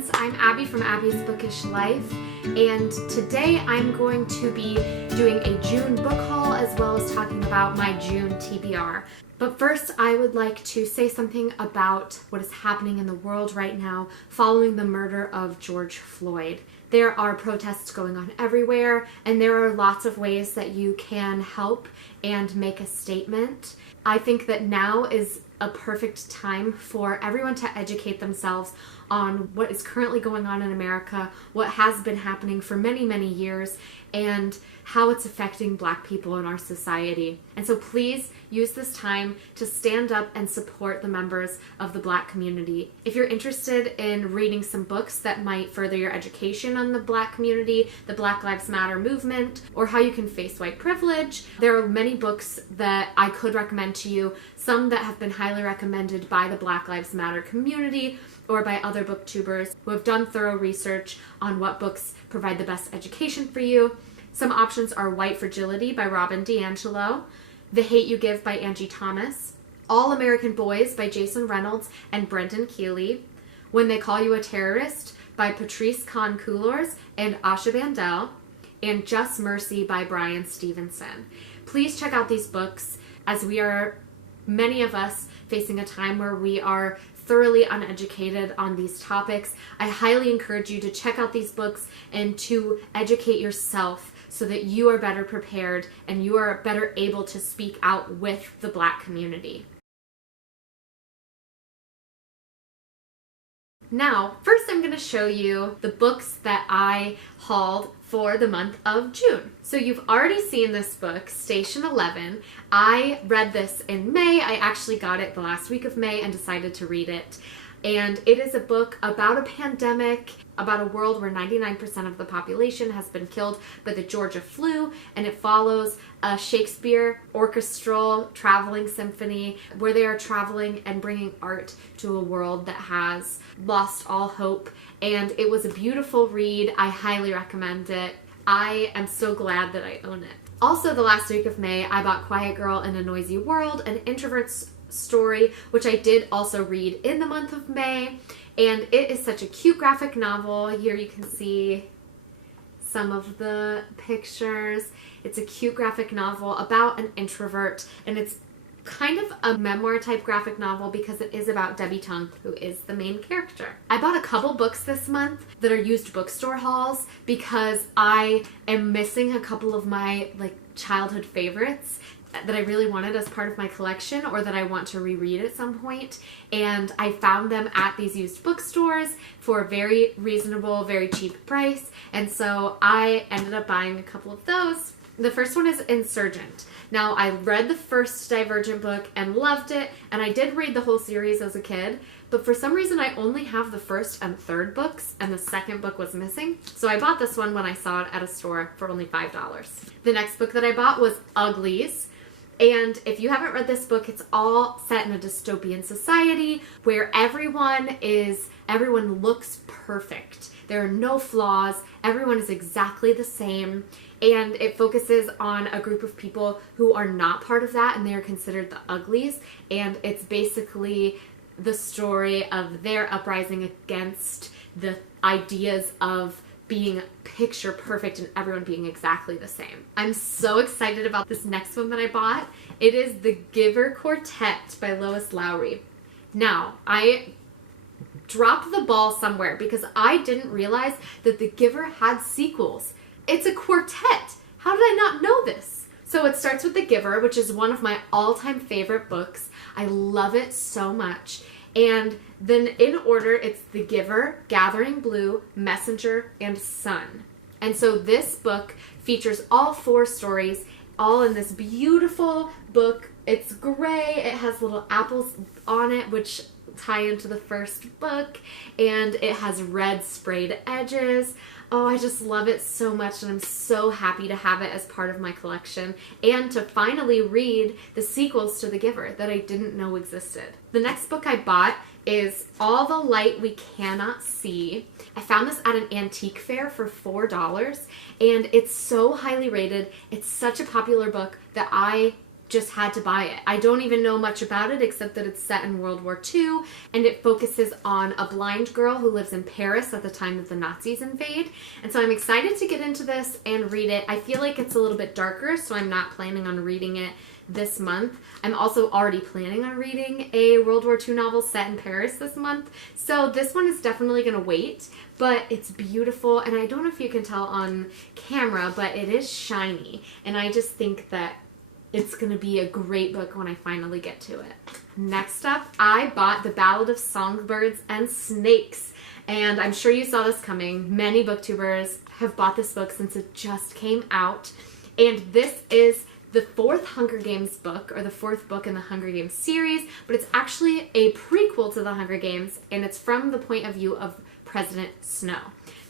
friends, I'm Abby from Abby's Bookish Life, and today I'm going to be doing a June book haul as well as talking about my June TBR. But first, I would like to say something about what is happening in the world right now following the murder of George Floyd. There are protests going on everywhere, and there are lots of ways that you can help and make a statement. I think that now is a perfect time for everyone to educate themselves on what is currently going on in America, what has been happening for many, many years, and how it's affecting Black people in our society. And so please use this time to stand up and support the members of the Black community. If you're interested in reading some books that might further your education on the Black community, the Black Lives Matter movement, or how you can face white privilege, there are many books that I could recommend to you, some that have been highly recommended by the Black Lives Matter community or by other booktubers who have done thorough research on what books provide the best education for you. Some options are White Fragility by Robin DiAngelo, The Hate U Give by Angie Thomas, All American Boys by Jason Reynolds and Brendan Keeley, When They Call You a Terrorist by Patrice Kahn-Cullors and Asha Bandel, and Just Mercy by Brian Stevenson. Please check out these books, as we are, many of us, facing a time where we are thoroughly uneducated on these topics. I highly encourage you to check out these books and to educate yourself so that you are better prepared and you are better able to speak out with the Black community. Now, first I'm going to show you the books that I hauled for the month of June. So you've already seen this book, Station 11. I read this in May. I actually got it the last week of May and decided to read it. And it is a book about a pandemic, about a world where 99% of the population has been killed by the Georgia flu, and it follows a Shakespeare orchestral traveling symphony where they are traveling and bringing art to a world that has lost all hope. And it was a beautiful read. I highly recommend it. I am so glad that I own it. Also, the last week of May, I bought Quiet Girl in a Noisy World, an introvert's story, which I did also read in the month of May. And it is such a cute graphic novel. Here you can see some of the pictures. It's a cute graphic novel about an introvert, and it's kind of a memoir type graphic novel because it is about Debbie Tung, who is the main character. I bought a couple books this month that are used bookstore hauls because I am missing a couple of my childhood favorites that I really wanted as part of my collection or that I want to reread at some point, and I found them at these used bookstores for a very reasonable, very cheap price, and so I ended up buying a couple of those. The first one is Insurgent. Now, I read the first Divergent book and loved it, and I did read the whole series as a kid, but for some reason I only have the first and third books, and the second book was missing, so I bought this one when I saw it at a store for only $5. The next book that I bought was Uglies. And if you haven't read this book, it's all set in a dystopian society where everyone looks perfect. There are no flaws. Everyone is exactly the same. And it focuses on a group of people who are not part of that, and they are considered the uglies. And it's basically the story of their uprising against the ideas of being picture perfect and everyone being exactly the same. I'm so excited about this next one that I bought. It is The Giver Quartet by Lois Lowry. Now, I dropped the ball somewhere because I didn't realize that The Giver had sequels. It's a quartet. How did I not know this? So it starts with The Giver, which is one of my all-time favorite books. I love it so much. And then in order, it's The Giver, Gathering Blue, Messenger, and Sun. And so this book features all 4 stories, all in this beautiful book. It's gray, it has little apples on it, which tie into the first book, and it has red sprayed edges. Oh, I just love it so much, and I'm so happy to have it as part of my collection and to finally read the sequels to The Giver that I didn't know existed. The next book I bought is All the Light We Cannot See. I found this at an antique fair for $4, and it's so highly rated. It's such a popular book that I just had to buy it. I don't even know much about it except that it's set in World War II, and it focuses on a blind girl who lives in Paris at the time that the Nazis invade. And so I'm excited to get into this and read it. I feel like it's a little bit darker, so I'm not planning on reading it this month. I'm also already planning on reading a World War II novel set in Paris this month, so this one is definitely going to wait, but it's beautiful, and I don't know if you can tell on camera, but it is shiny, and I just think that it's going to be a great book when I finally get to it. Next up, I bought The Ballad of Songbirds and Snakes, and I'm sure you saw this coming. Many booktubers have bought this book since it just came out, and this is the fourth Hunger Games book, or the fourth book in the Hunger Games series, but it's actually a prequel to the Hunger Games, and it's from the point of view of President Snow.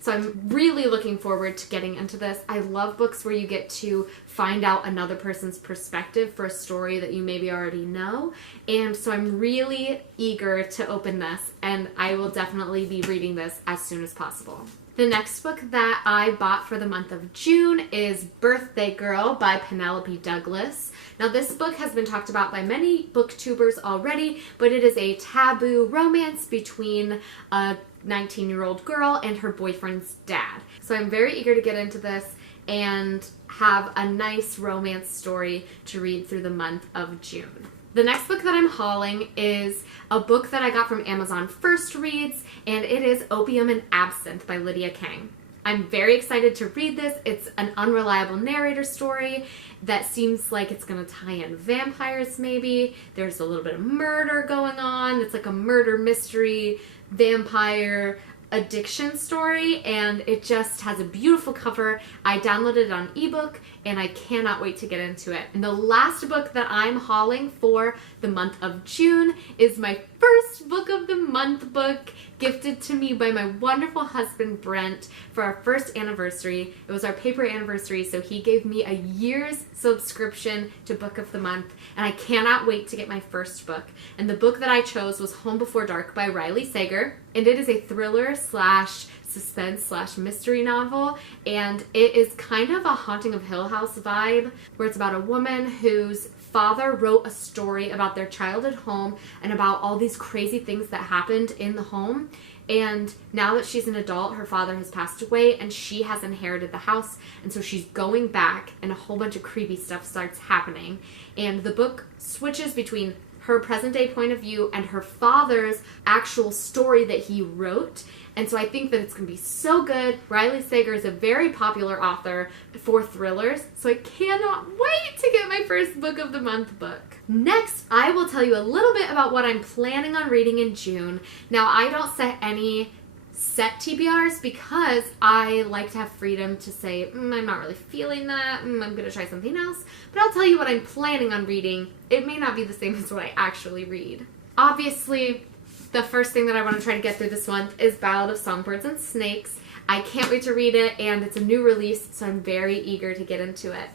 So I'm really looking forward to getting into this. I love books where you get to find out another person's perspective for a story that you maybe already know, and so I'm really eager to open this, and I will definitely be reading this as soon as possible. The next book that I bought for the month of June is Birthday Girl by Penelope Douglas. Now this book has been talked about by many booktubers already, but it is a taboo romance between a 19-year-old girl and her boyfriend's dad. So I'm very eager to get into this and have a nice romance story to read through the month of June. The next book that I'm hauling is a book that I got from Amazon First Reads, and it is Opium and Absinthe by Lydia Kang. I'm very excited to read this. It's an unreliable narrator story that seems like it's going to tie in vampires maybe. There's a little bit of murder going on. It's like a murder mystery vampire addiction story, and it just has a beautiful cover. I downloaded it on ebook, and I cannot wait to get into it. And the last book that I'm hauling for the month of June is my first book of the month book, gifted to me by my wonderful husband Brent for our first anniversary. It was our paper anniversary, so he gave me a year's subscription to Book of the Month, and I cannot wait to get my first book. And the book that I chose was Home Before Dark by Riley Sager, and it is a thriller slash suspense slash mystery novel, and it is kind of a Haunting of Hill House vibe, where it's about a woman whose father wrote a story about their childhood home and about all these crazy things that happened in the home. And now that she's an adult, her father has passed away and she has inherited the house, and so she's going back and a whole bunch of creepy stuff starts happening. And the book switches between her present day point of view and her father's actual story that he wrote. And so I think that it's going to be so good. Riley Sager is a very popular author for thrillers, so I cannot wait to get my first book of the month book. Next, I will tell you a little bit about what I'm planning on reading in June. Now, I don't set any set TBRs because I like to have freedom to say, I'm not really feeling that, I'm going to try something else. But I'll tell you what I'm planning on reading. It may not be the same as what I actually read. Obviously, the first thing that I want to try to get through this month is Ballad of Songbirds and Snakes. I can't wait to read it, and it's a new release, so I'm very eager to get into it.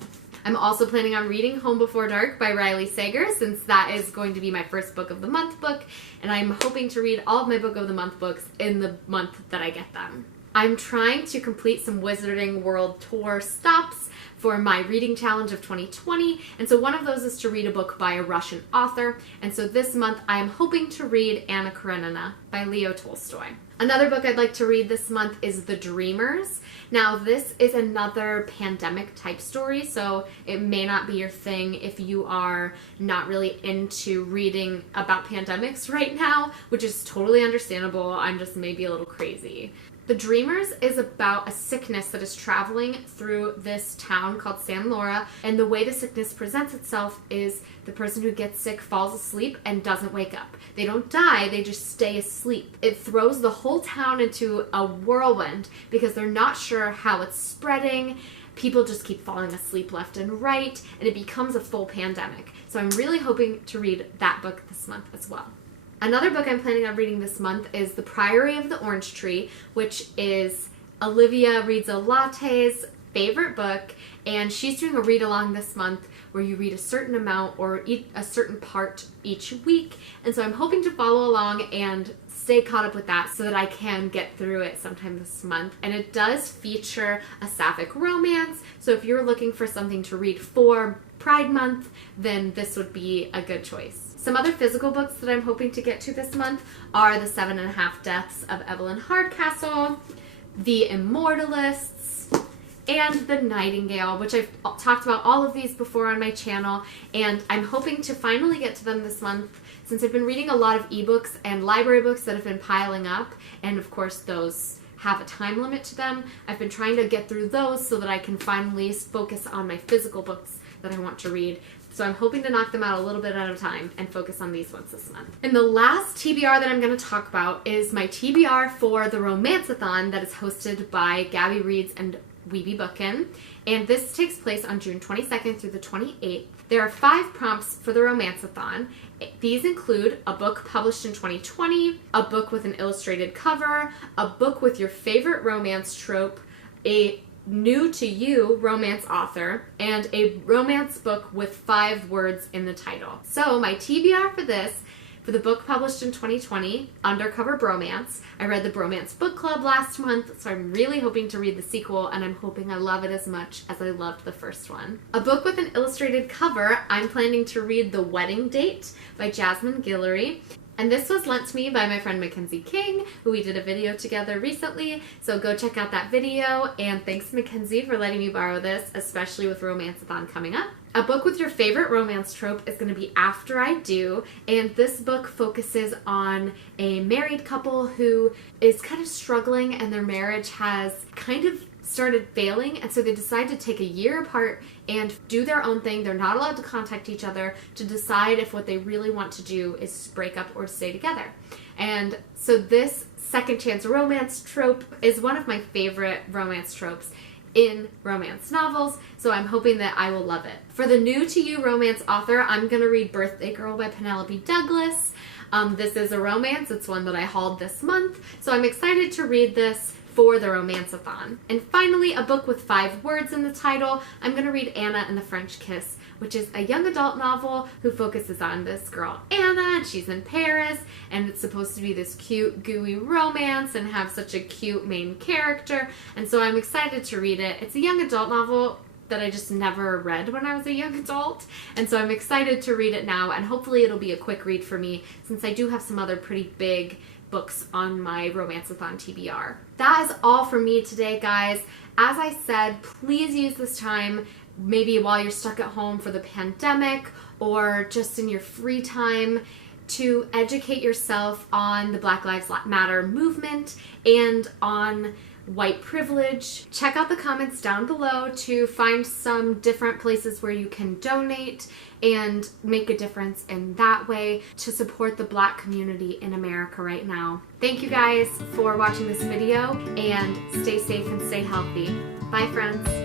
I'm also planning on reading Home Before Dark by Riley Sager, since that is going to be my first book of the month book, and I'm hoping to read all of my book of the month books in the month that I get them. I'm trying to complete some Wizarding World Tour stops for my reading challenge of 2020, and so one of those is to read a book by a Russian author, and so this month I am hoping to read Anna Karenina by Leo Tolstoy. Another book I'd like to read this month is The Dreamers. Now, this is another pandemic type story, so it may not be your thing if you are not really into reading about pandemics right now, which is totally understandable. I'm just maybe a little crazy. The Dreamers is about a sickness that is traveling through this town called San Laura, and the way the sickness presents itself is the person who gets sick falls asleep and doesn't wake up. They don't die, they just stay asleep. It throws the whole town into a whirlwind because they're not sure how it's spreading. People just keep falling asleep left and right, and it becomes a full pandemic. So I'm really hoping to read that book this month as well. Another book I'm planning on reading this month is The Priory of the Orange Tree, which is Olivia Rizzolatte's favorite book, and she's doing a read-along this month where you read a certain amount or a certain part each week, and so I'm hoping to follow along and stay caught up with that so that I can get through it sometime this month. And it does feature a sapphic romance, so if you're looking for something to read for Pride Month, then this would be a good choice. Some other physical books that I'm hoping to get to this month are The 7.5 Deaths of Evelyn Hardcastle, The Immortalists, and The Nightingale, which I've talked about all of these before on my channel, and I'm hoping to finally get to them this month since I've been reading a lot of ebooks and library books that have been piling up, and of course those have a time limit to them. I've been trying to get through those so that I can finally focus on my physical books that I want to read. So I'm hoping to knock them out a little bit at a time and focus on these ones this month. And the last TBR that I'm going to talk about is my TBR for the Romanceathon that is hosted by Gabby Reads and Weeby Bookin. And this takes place on June 22nd through the 28th. There are 5 prompts for the Romanceathon. These include a book published in 2020, a book with an illustrated cover, a book with your favorite romance trope, a new to you romance author, and a romance book with 5 words in the title. So my TBR for this, for the book published in 2020, Undercover Bromance. I read the Bromance Book Club last month, so I'm really hoping to read the sequel, and I'm hoping I love it as much as I loved the first one. A book with an illustrated cover, I'm planning to read The Wedding Date by Jasmine Guillory. And this was lent to me by my friend Mackenzie King, who we did a video together recently, so go check out that video, and thanks Mackenzie for letting me borrow this, especially with Romanceathon coming up. A book with your favorite romance trope is going to be After I Do, and this book focuses on a married couple who is kind of struggling and their marriage has kind of started failing, and so they decide to take a year apart and do their own thing. They're not allowed to contact each other to decide if what they really want to do is break up or stay together. And so this second chance romance trope is one of my favorite romance tropes in romance novels, so I'm hoping that I will love it. For the new to you romance author, I'm going to read Birthday Girl by Penelope Douglas. This is a romance. It's one that I hauled this month, so I'm excited to read this for the Romanceathon. And finally, a book with 5 words in the title. I'm going to read Anna and the French Kiss, which is a young adult novel who focuses on this girl, Anna, and she's in Paris, and it's supposed to be this cute, gooey romance and have such a cute main character, and so I'm excited to read it. It's a young adult novel that I just never read when I was a young adult, and so I'm excited to read it now, and hopefully it'll be a quick read for me since I do have some other pretty big books on my Romanceathon TBR. That is all for me today, guys. As I said, please use this time, maybe while you're stuck at home for the pandemic or just in your free time, to educate yourself on the Black Lives Matter movement and on white privilege. Check out the comments down below to find some different places where you can donate and make a difference in that way to support the Black community in America right now. Thank you guys for watching this video, and stay safe and stay healthy. Bye, friends.